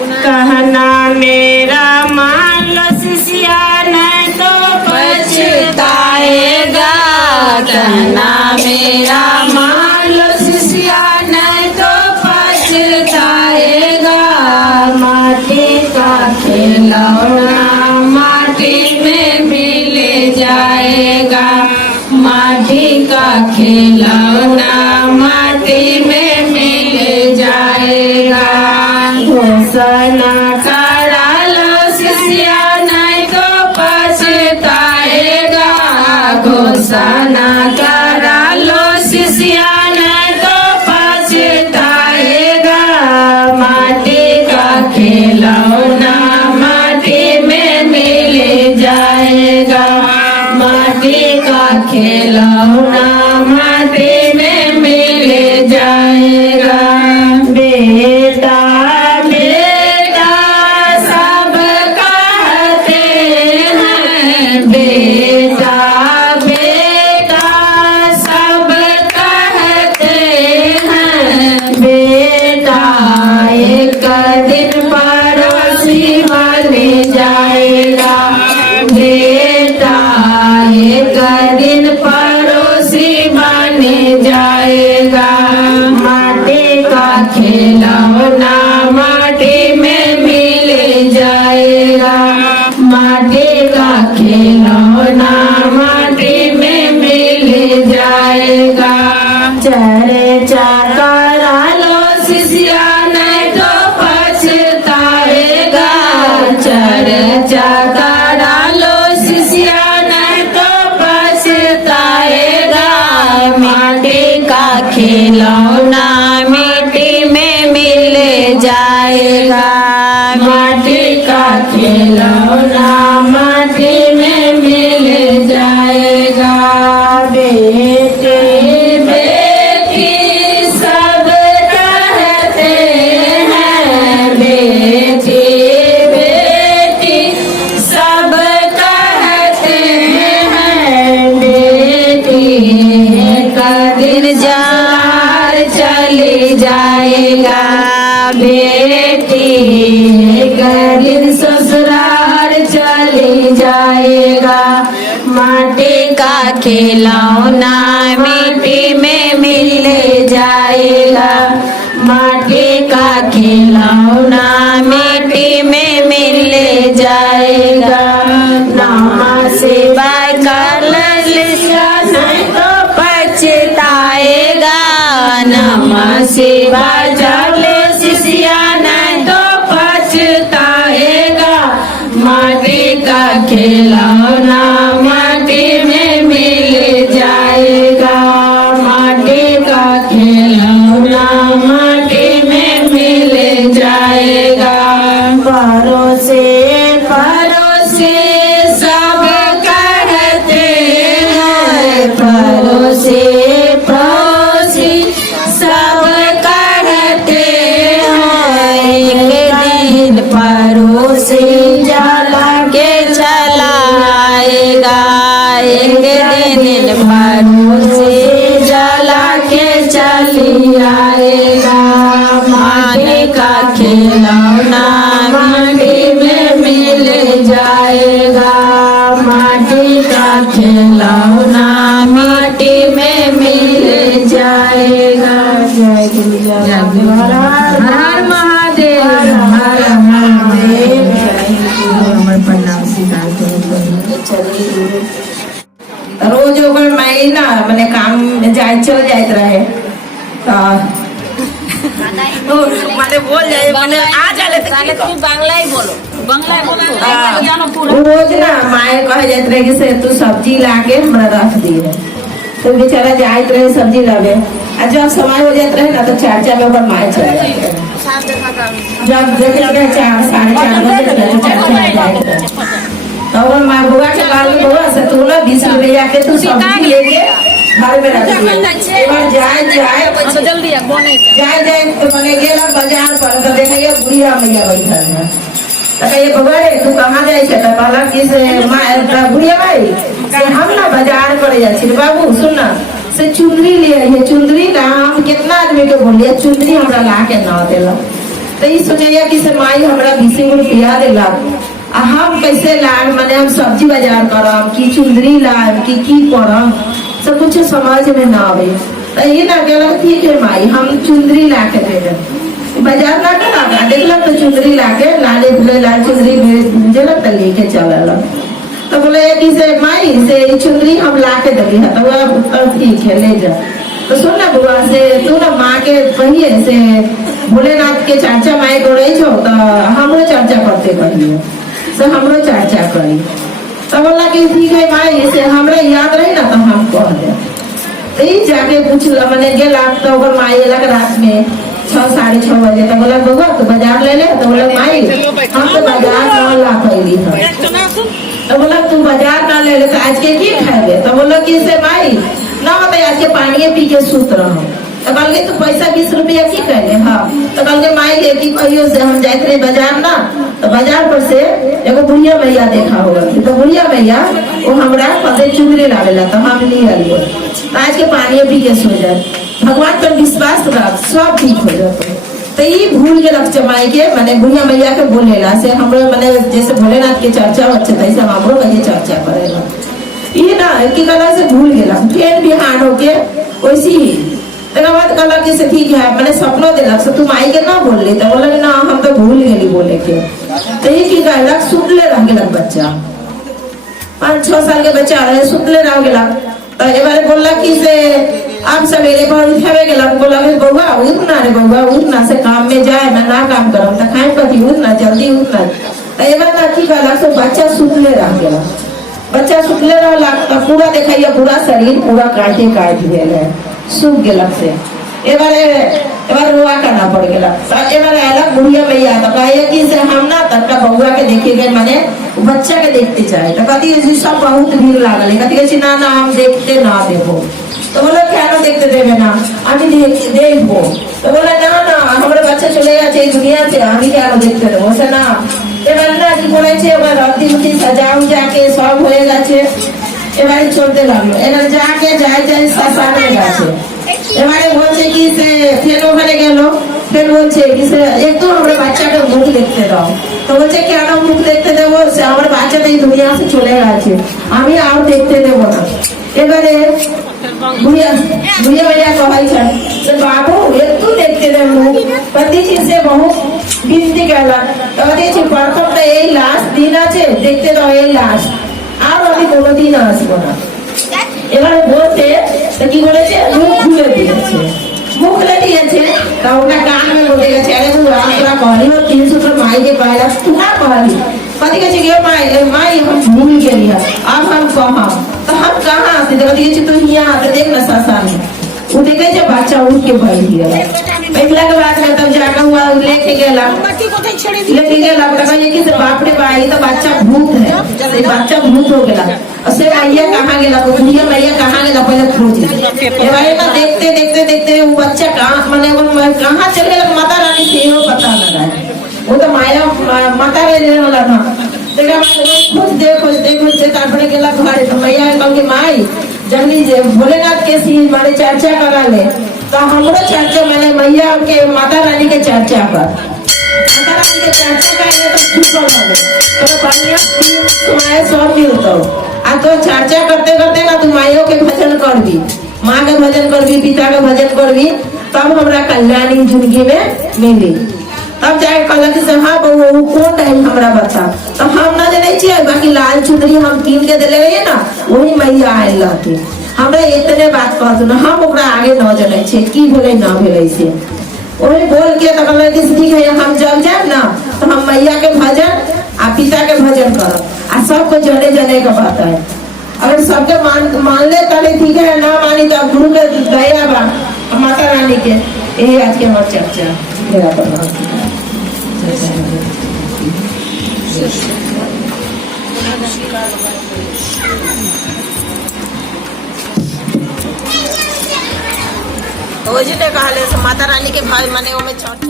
कहना मेरा मान लो शिष्या नहीं तो पछताएगा। कहना मेरा मान लो शिष्या नहीं तो पछताएगा। माटी का खिलौना माटी में मिल जाएगा। माटी का खिलौना माटी में मिल जाएगा। घोषणा करा लो शिष्या नहीं तो पछताएगा। घोषणा करा लो शिष्या नहीं तो पछताएगा। माटी का खिलौना माटी में मिल जाएगा। माटी का खिलौना माटी में मिल जाएगा। बेटा बेटा सब कहते हैं। बेटा बेटा सब कहते हैं। बेटा एक दिन पड़ोसी बन जाएगा। बेटा एक दिन पड़ोसी बन जाएगा। माटी का खिलौना माटी में मिल जाएगा। माटी का खिलौना माटी में मिल जाएगा। चर्चा करा लो शिष्या नहीं तो पछताएगा। चर्चा करा लो शिष्या नहीं तो पछताएगा। माटी का खिलौना मिट्टी में मिल जाएगा। माटी का खिलौना माटी में मिल जाएगा। बेटे बेटी सब कहते हैं। बेटी बेटी सब कहते हैं। बेटी का दिन जार चली जाएगा। बेटी का दिन ससुराल चली जाएगा। माटी का खिलौना मिट्टी में मिल जाएगा। माटी का खिलौना मिट्टी में मिल जाएगा। नमः शिवाय कर लिया नहीं तो पछताएगा। नमः शिवाय चले शिष्या नहीं तो पछताएगा। माटी का खिलौना माटी में मिल जाएगा। माटी का खिलौना माटी में मिल जाएगा। पड़ोसी पड़ोसी सब कहते हैं। पड़ोसी पड़ोसी सब कहते हैं। एक दिन पड़ोसी जला के चला आएगा। एक दिन पड़ोसी जला के चली आएगा। माटी का खिलौना माटी में मिल जाएगा। माटी का खिलौना माटी में मिल जाएगा। जय गुरु हर हर महादेव। हर हर महादेव। प्रणाम रोज ओकर माई ना मैंने काम जाए चल जाते रहे माने बोल जाए माने आ जाले तू बांग्ला ही बोलो। बांग्ला बोलो जानो पूरा। रोज ना माए कहे जाते रहे कि से तू सब्जी लाके हमरा रख दिए। तो बेचारा जाइत रहे सब्जी लावे। आ जब समय हो जाते रहे ना तो 4 में ओकर माए चले जाते। जब देखे रहे 4 साढ़े 4 बजे तो 4 में जाते रहे। तो माँ बुआ के बाल बुआ से तू ना 20 रुपया के तू सब्जी लेके घर में रख दिए। जाए जाए जल्दी जाए जाए तो मैंने गेला बाजार पर तो देखिए बुढ़िया मैया बैठल है। तो कहिए बबा रे तू कहाँ जाए छे? तो कहला कि से माँ बुढ़िया भाई से हम ना बाजार पर जाए छी। बाबू सुन ना से चुंदरी ले आइए। चुंदरी ना हम कितना आदमी के बोलिए चुंदरी हमरा ला के ना देला। तो ये सोचैया कि से माई हमरा 20 रुपया देला आ हम कैसे लाए माने हम सब्जी बाजार करम की चुंदरी लाए की करम सब कुछ समझ में ना आवे। तो ये ना कहला ठीक है माई हम चुंदरी ला के दे दे बाजार ला के लगा देखला तो चुंदरी ला के लाले भूले लाल चुंदरी भेजला तो लेके चलला। तो बोले कि से माई से चुंदरी हम ला के दे है तो ठीक है ले जा। तो सुन ना बुआ से तू ना माँ के कहिए से भोलेनाथ के चर्चा माई करे छो तो हमरो चर्चा करते कहिए से हमरो चर्चा करी। तो बोला कि ठीक है माई से हमरा याद रही ना तो हम कह दे। तो ये जाके पूछला मैंने गेला तो ओकर माई अलग रात में 6 साढ़े 6 बजे। तो बोला बउआ तो बाजार ले ले। तो बोला माई हम तो बाजार ना ला पैली है। तो बोला तू बाजार ना ले ले तो आज के की खाएगे। तो बोला कि से माई ना होता आज के पानी पी के सूत रहो। तो कल के तू पैसा 20 रुपया की कहले हाँ। तो कल के माई के की कहियो से हम जाते रहे बाजार ना तो बाजार पर से एगो बुढ़िया मैया देखा होगा। तो बुढ़िया मैया वो हमरा पते चुंदरी लावेला तो हम नहीं आलियो आज के पानी पी के सो जाए। भगवान पर विश्वास रख सब ठीक हो जाते। तो ये भूल के रख माई के मैंने बुढ़िया मैया के बोलेला से हमरो मैंने जैसे भोलेनाथ के चर्चा होते तैसे हमरो के चर्चा करेला। ये ना की कला से भूल गेला फिर बिहान होके वैसी ही बाद कला की से ठीक है मैंने सपनों दिलक से तुम आई के ना बोल ली। तो बोला ना हम तो भूल गेली बोले के। तो ये की कहलक सुतले रह गेलक बच्चा 5-6 साल के बच्चा रहे सुतले रह गेलक। तो एक बार बोलला कि से आप सवेरे पर उठावे गेलक। बोला बउआ उठना रे बउआ उठना से काम में जाए मैं ना काम करम तो खाए कथी उठना जल्दी उठना। तो एक बार ना की कहलक से बच्चा सुतले रह गेला। बच्चा सुतले रहला तो पूरा देखिए पूरा शरीर पूरा काट गेल है सूख गेलक से एबार रुआ करना पड़ गेला। एबार अलग बुढ़िया मैया तो कहे कि से हम ना तब बउआ के देखे गए माने बच्चा के देखते जाए। तो कथी सब बहुत भीड़ लागल कथी ना ना हम देखते ना देखो। तो बोला क्या ना देखते देवे ना আমি देखो। तो बोला ना ना हमारे बच्चा चले गए दुनिया से আমি क्या देखते देवो से ना। এবার না কি করেছে এবার রাত্রি মুটি সাজা উজাকে সব হয়ে গেছে এবারে চলতে লাগলো। এবার যাকে যাই যাই শ্মশানে গেছে। এবারে বলছে কি সে ফের ওখানে গেল ফের বলছে কি সে একটু আমার বাচ্চাকে মুখ দেখতে দাও। তো বলছে কেন মুখ দেখতে দেবো সে আমার বাচ্চা তো এই দুনিয়া से চলে গেছে আমি আর দেখতে দেবো না। এবারে भैया भैया कहे बाबू एक देखते दे मुख कथी चीज से बहुत बिनती कहला कथी प्रथम तो यही लास्ट दिन আছে देखते तो यही लास्ट আর আমি কোনোদিন আসবো না। এবারে বলতে তো কি করেছে মুখ খুলে দিয়েছে মুখ খুলে দিয়েছে তা ওটা কান में বলে গেছে अरे तू रास्ता कहली और 3 सूत्र माई के कहला तू ना कहली कथी कहছে गे माई हम भूल गेली है अब हम कहां तो हम कहां से कथी कहছে तू हिया तो देख ना सासा में वो देखे जब बच्चा उठ के बैठ गया बैठला के बाद में तब जाकर हुआ लेके गेला लेके गेला तो कहे कि बाप रे भाई तो बच्चा भूत है ये बच्चा भूत हो गेला असे मैया कहां गेला तो दुनिया मैया कहां गेला पहले खोजी ये भाई ना देखते देखते देखते वो बच्चा कहां माने वो कहां चल गेला माता रानी से वो पता लगा वो तो माया माता रानी वाला था देखा खोज दे तारपरे गेला घरे तो मैया कल के माई जल्दी जे भोलेनाथ के सी मारे चर्चा करा ले तो हमरो चर्चा मैंने मैया के माता रानी के चर्चा पर माता रानी के चर्चा करेंगे तो सुपर होगा तो बढ़िया तुम्हारे सब मिलता हो आ तो चर्चा करते करते ना तुम माइयों के भजन कर भी माँ के भजन कर भी पिता के भजन कर भी तब हमारा कल्याणी जिंदगी में मिली। तब जाके कहलक से हाँ बहू कौन है हमरा बता तो हम ना जाने चाहिए बाकी लाल चुनरी हम कीन के दिले है ना वही मैया आयल रहती हमरा इतने बात कह दो ना हम ओकरा आगे न जाने छे की भेले ना भेले से वही बोल के तो कहलक कि ठीक है हम जब जाए ना तो हम मैया के भजन आ पिता के भजन करब आ सबको जने जने का बात है अगर सबके मान ले तले ठीक है ना मानी तो गुरु के दया बा माता रानी के यही आज के हमार चर्चा मेरा प्रभाव तो वही ने कहले माता रानी के भाई माने वो में छठ